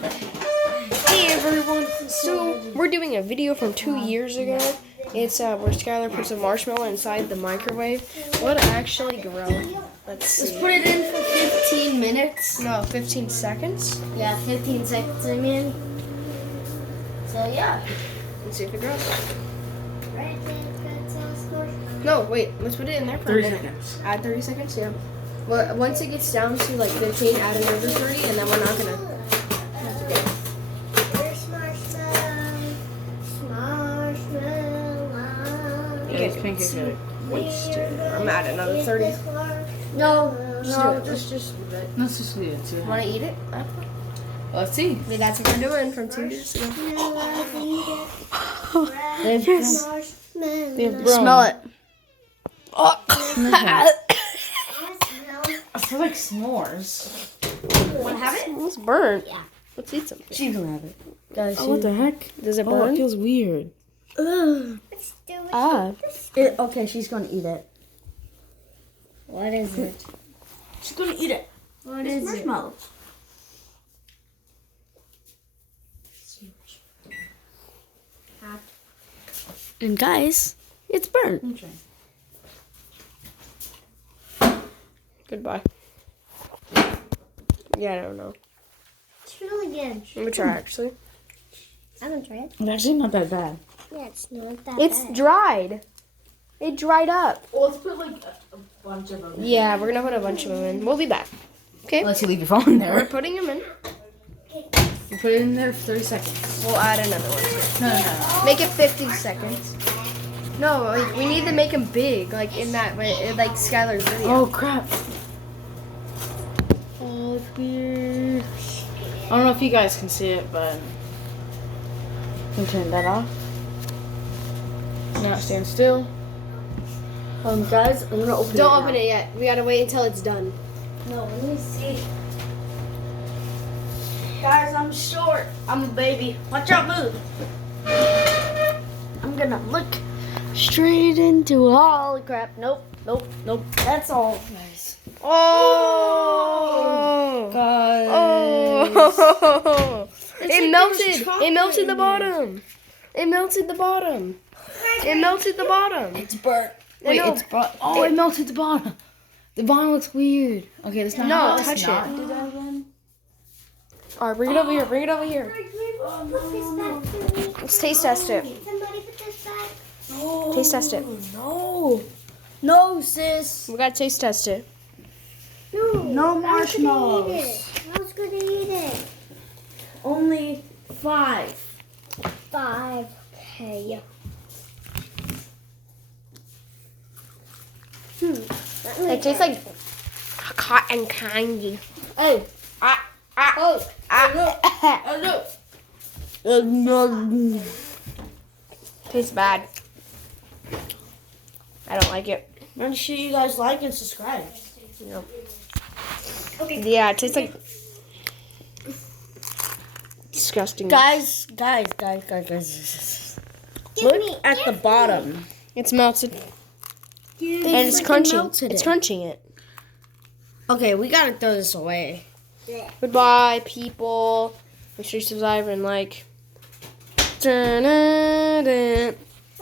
Hey everyone! So we're doing a video from 2 years ago. It's where Skylar puts a marshmallow inside the microwave. What actually grow? Let's see. Let's put it in for 15 minutes. No, 15 seconds. Yeah, 15 seconds, I mean. So yeah. Let's see if it grows. No, wait. Let's put it in there for 30 a minute. seconds. Add 30 seconds, yeah. Well, once it gets down to like 15, add another 30, and then we're not gonna. It's pancake. I'm adding another 30. No, Just Let's just leave it. See. wanna eat it? Let's see. Maybe that's what we're doing from 2 years ago. yes. Smell it. Oh. I feel like s'mores. Want to have it? It's burnt. Yeah. Let's eat something. She's gonna have it. Guys, Oh, what the heck? Does it Oh, burn? it feels weird. Okay, she's gonna eat it. What is it? She's gonna eat it. What is Marshmallows. And guys, it's burnt. Okay. Goodbye. Yeah, I don't know. It's really good. Let me try actually. I'm gonna try it. It's actually not that bad. Yeah, it's not that It's bad. dried. It dried up. Well, let's put like a bunch of them. Yeah, we're gonna put a bunch of them in. We'll be back. Okay? Unless you leave your phone We're there. putting them in. You put it in there for 30 seconds. We'll add another one. No. Make it 50 seconds. No, like, we need to make them big, like in that way, like Skylar's video. Oh crap. Oh, it's weird. I don't know if you guys can see it, but you can turn that off. Now it stands still. Guys, I'm gonna open it. Don't open it yet. We gotta wait until it's done. No, let me see. Guys, I'm short. I'm a baby. Watch out, move. I'm gonna look straight into all the crap. Nope. That's all, guys. Oh! Guys. Oh! It's It like melted. there's chocolate It melted the in there. bottom. It melted the bottom. It melted the bottom. It's burnt. I know. Oh, it melted the bottom. The bottom looks weird. Okay, that's not No, how touch let's not it. do that then. All right, bring it over here. Bring it over here. Let's taste test it. Somebody put this back. Taste test it. No, sis. We gotta taste test it. No marshmallows. I was gonna eat it. Only 5. 5. Okay. It tastes like cotton candy. Hey. Tastes bad. I don't like it. Make sure you guys like and subscribe. Yeah, it tastes like disgusting. Guys. Give Look me at the bottom. It's melted and it's freaking crunchy. melted It's it. crunching it. Okay, we gotta throw this away. Goodbye, people. Make sure you subscribe and like. Dun-dun-dun.